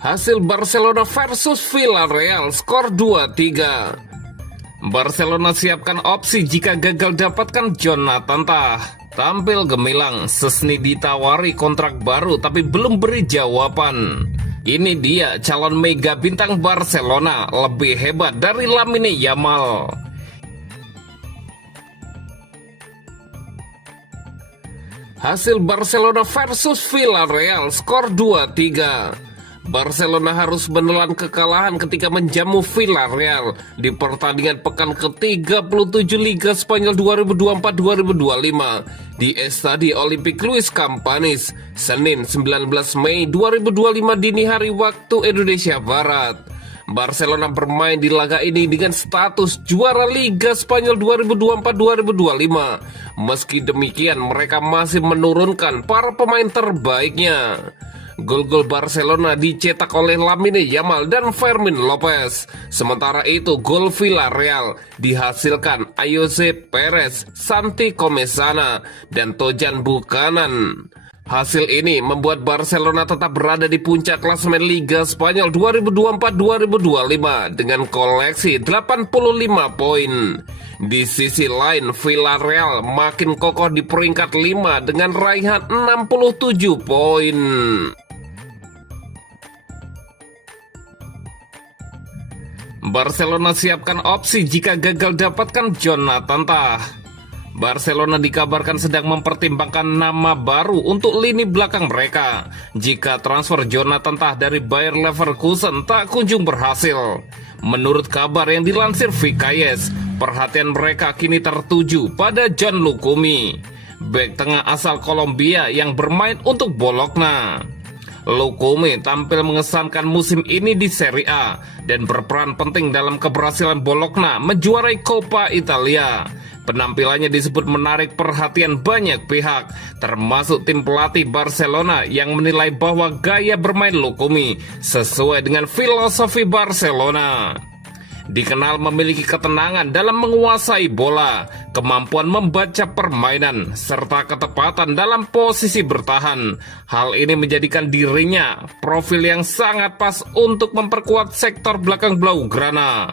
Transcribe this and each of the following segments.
Hasil Barcelona versus Villarreal skor 2-3. Barcelona siapkan opsi jika gagal dapatkan Jonathan Tah. Tampil gemilang, Szczęsny ditawari kontrak baru tapi belum beri jawaban. Ini dia calon mega bintang Barcelona, lebih hebat dari Lamine Yamal. Hasil Barcelona versus Villarreal skor 2-3. Barcelona harus menelan kekalahan ketika menjamu Villarreal di pertandingan pekan ke-37 Liga Spanyol 2024-2025 di Estadio Olímpic Luis Companys, Senin 19 Mei 2025 dini hari waktu Indonesia Barat. Barcelona bermain di laga ini dengan status juara Liga Spanyol 2024-2025. Meski demikian, mereka masih menurunkan para pemain terbaiknya. Gol-gol Barcelona dicetak oleh Lamine Yamal dan Fermin Lopez. Sementara itu, gol Villarreal dihasilkan Ayoze Perez, Santi Comesana, dan Tojan Buchanan. Hasil ini membuat Barcelona tetap berada di puncak klasemen Liga Spanyol 2024-2025 dengan koleksi 85 poin. Di sisi lain, Villarreal makin kokoh di peringkat 5 dengan raihan 67 poin. Barcelona siapkan opsi jika gagal dapatkan Jonathan Tah. Barcelona dikabarkan sedang mempertimbangkan nama baru untuk lini belakang mereka jika transfer Jonathan Tah dari Bayer Leverkusen tak kunjung berhasil. Menurut kabar yang dilansir Vikayes, perhatian mereka kini tertuju pada John Lukumi, bek tengah asal Kolombia yang bermain untuk Bologna. Lukumi tampil mengesankan musim ini di Serie A dan berperan penting dalam keberhasilan Bologna menjuarai Coppa Italia. Penampilannya disebut menarik perhatian banyak pihak, termasuk tim pelatih Barcelona yang menilai bahwa gaya bermain Lukumi sesuai dengan filosofi Barcelona. Dikenal memiliki ketenangan dalam menguasai bola, kemampuan membaca permainan, serta ketepatan dalam posisi bertahan. Hal ini menjadikan dirinya profil yang sangat pas untuk memperkuat sektor belakang Blaugrana.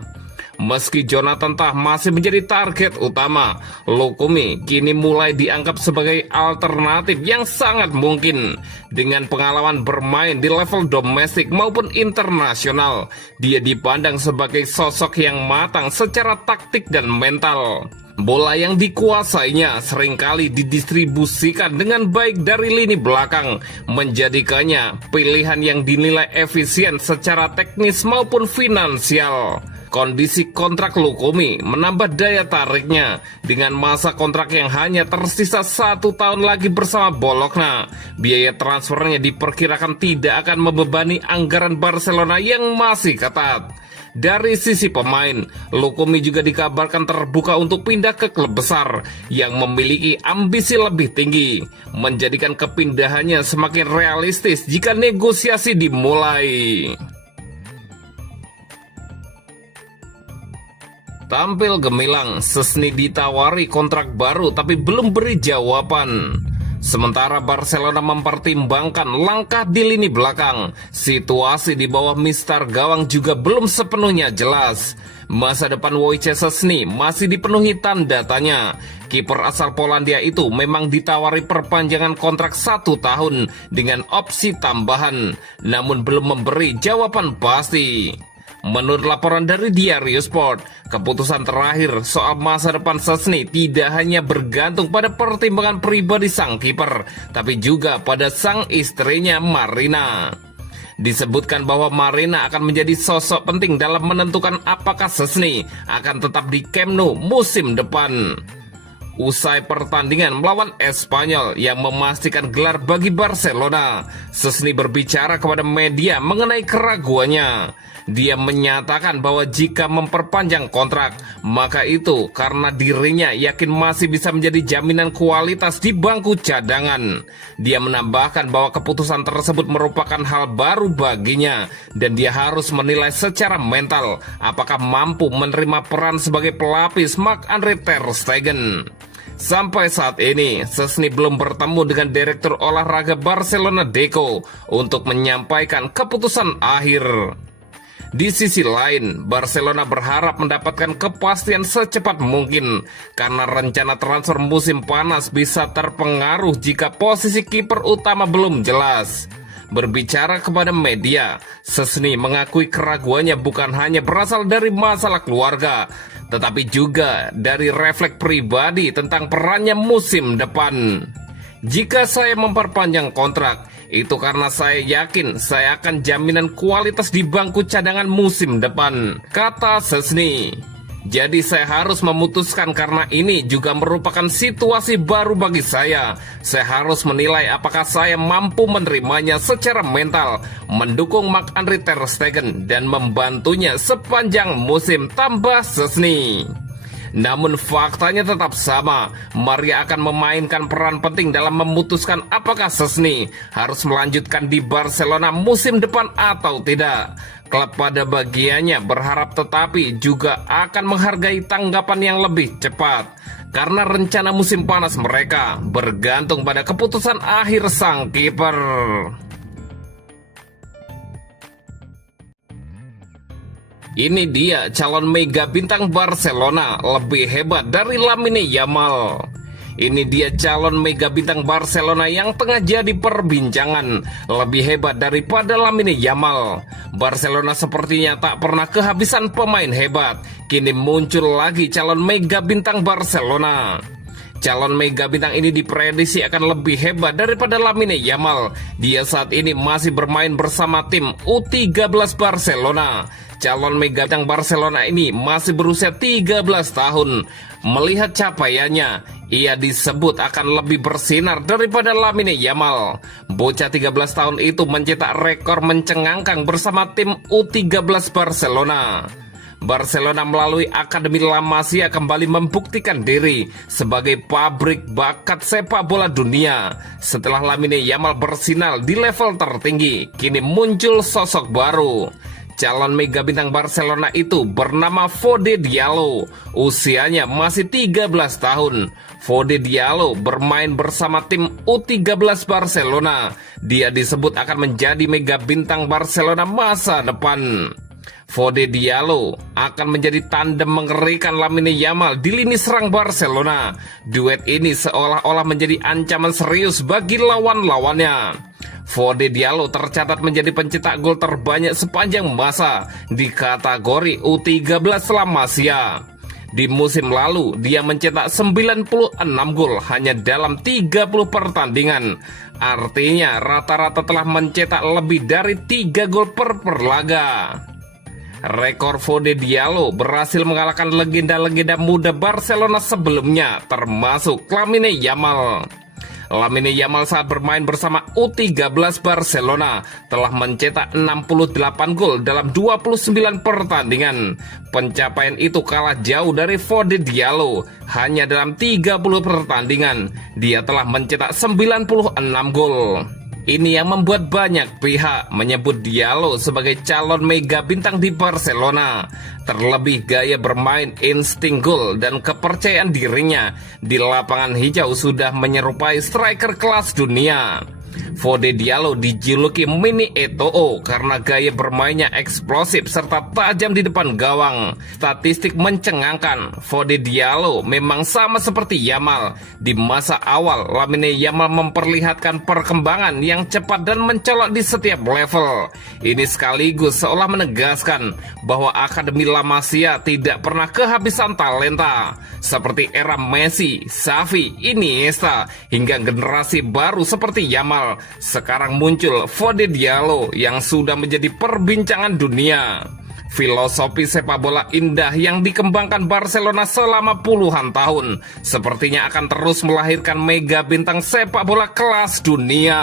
Meski Jonathan Tah masih menjadi target utama, Lukumi kini mulai dianggap sebagai alternatif yang sangat mungkin. Dengan pengalaman bermain di level domestik maupun internasional, dia dipandang sebagai sosok yang matang secara taktik dan mental. Bola yang dikuasainya seringkali didistribusikan dengan baik dari lini belakang, menjadikannya pilihan yang dinilai efisien secara teknis maupun finansial. Kondisi kontrak Lukumi menambah daya tariknya dengan masa kontrak yang hanya tersisa 1 tahun lagi bersama Bologna. Biaya transfernya diperkirakan tidak akan membebani anggaran Barcelona yang masih ketat. Dari sisi pemain, Lukumi juga dikabarkan terbuka untuk pindah ke klub besar yang memiliki ambisi lebih tinggi, menjadikan kepindahannya semakin realistis jika negosiasi dimulai. Tampil gemilang, Szczęsny ditawari kontrak baru tapi belum beri jawaban. Sementara Barcelona mempertimbangkan langkah di lini belakang, situasi di bawah mister gawang juga belum sepenuhnya jelas. Masa depan Wojciech Szczęsny masih dipenuhi tanda tanya. Kiper asal Polandia itu memang ditawari perpanjangan kontrak 1 tahun dengan opsi tambahan, namun belum memberi jawaban pasti. Menurut laporan dari Diario Sport, keputusan terakhir soal masa depan Szczęsny tidak hanya bergantung pada pertimbangan pribadi sang kiper, tapi juga pada sang istrinya Marina. Disebutkan bahwa Marina akan menjadi sosok penting dalam menentukan apakah Szczęsny akan tetap di Camp Nou musim depan. Usai pertandingan melawan Espanyol yang memastikan gelar bagi Barcelona, Szczęsny berbicara kepada media mengenai keraguannya. Dia menyatakan bahwa jika memperpanjang kontrak, maka itu karena dirinya yakin masih bisa menjadi jaminan kualitas di bangku cadangan. Dia menambahkan bahwa keputusan tersebut merupakan hal baru baginya dan dia harus menilai secara mental apakah mampu menerima peran sebagai pelapis Marc-Andre ter Stegen. Sampai saat ini, Szczęsny belum bertemu dengan Direktur Olahraga Barcelona Deco untuk menyampaikan keputusan akhir. Di sisi lain, Barcelona berharap mendapatkan kepastian secepat mungkin karena rencana transfer musim panas bisa terpengaruh jika posisi kiper utama belum jelas. Berbicara kepada media, Szczęsny mengakui keraguannya bukan hanya berasal dari masalah keluarga, tetapi juga dari refleks pribadi tentang perannya musim depan. Jika saya memperpanjang kontrak, itu karena saya yakin saya akan jaminan kualitas di bangku cadangan musim depan, kata Szczęsny. Jadi saya harus memutuskan karena ini juga merupakan situasi baru bagi saya. Saya harus menilai apakah saya mampu menerimanya secara mental, mendukung Marc-Andre ter Stegen dan membantunya sepanjang musim, tambah Szczęsny. Namun faktanya tetap sama, Maria akan memainkan peran penting dalam memutuskan apakah Szczęsny harus melanjutkan di Barcelona musim depan atau tidak. Klub pada bagiannya berharap tetapi juga akan menghargai tanggapan yang lebih cepat, karena rencana musim panas mereka bergantung pada keputusan akhir sang kiper. Ini dia calon mega bintang Barcelona lebih hebat dari Lamine Yamal. Ini dia calon mega bintang Barcelona yang tengah jadi perbincangan, lebih hebat daripada Lamine Yamal. Barcelona sepertinya tak pernah kehabisan pemain hebat. Kini muncul lagi calon mega bintang Barcelona. Calon mega bintang ini diprediksi akan lebih hebat daripada Lamine Yamal. Dia saat ini masih bermain bersama tim U13 Barcelona. Calon mega bintang Barcelona ini masih berusia 13 tahun. Melihat capaiannya, ia disebut akan lebih bersinar daripada Lamine Yamal. Bocah 13 tahun itu mencetak rekor mencengangkan bersama tim U13 Barcelona. Barcelona melalui Akademi La Masia kembali membuktikan diri sebagai pabrik bakat sepak bola dunia. Setelah Lamine Yamal bersinar di level tertinggi, kini muncul sosok baru. Calon mega bintang Barcelona itu bernama Fode Diallo. Usianya masih 13 tahun. Fode Diallo bermain bersama tim U13 Barcelona. Dia disebut akan menjadi mega bintang Barcelona masa depan. Fode Diallo akan menjadi tandem mengerikan Lamine Yamal di lini serang Barcelona. Duet ini seolah-olah menjadi ancaman serius bagi lawan-lawannya. Fode Diallo tercatat menjadi pencetak gol terbanyak sepanjang masa di kategori U13 La Masia. Di musim lalu, dia mencetak 96 gol hanya dalam 30 pertandingan. Artinya, rata-rata telah mencetak lebih dari 3 gol per laga. Rekor Fode Diallo berhasil mengalahkan legenda-legenda muda Barcelona sebelumnya, termasuk Lamine Yamal. Lamine Yamal saat bermain bersama U13 Barcelona telah mencetak 68 gol dalam 29 pertandingan. Pencapaian itu kalah jauh dari Fode Diallo. Hanya dalam 30 pertandingan, dia telah mencetak 96 gol. Ini yang membuat banyak pihak menyebut Diallo sebagai calon mega bintang di Barcelona. Terlebih gaya bermain, insting gol, dan kepercayaan dirinya di lapangan hijau sudah menyerupai striker kelas dunia. Fode Diallo dijuluki Mini Eto'o karena gaya bermainnya eksplosif serta tajam di depan gawang. Statistik mencengangkan, Fode Diallo memang sama seperti Yamal. Di masa awal, Lamine Yamal memperlihatkan perkembangan yang cepat dan mencolok di setiap level. Ini sekaligus seolah menegaskan bahwa Akademi La Masia tidak pernah kehabisan talenta. Seperti era Messi, Xavi, Iniesta, hingga generasi baru seperti Yamal. Sekarang muncul Fode Diallo yang sudah menjadi perbincangan dunia. Filosofi sepak bola indah yang dikembangkan Barcelona selama puluhan tahun sepertinya akan terus melahirkan mega bintang sepak bola kelas dunia.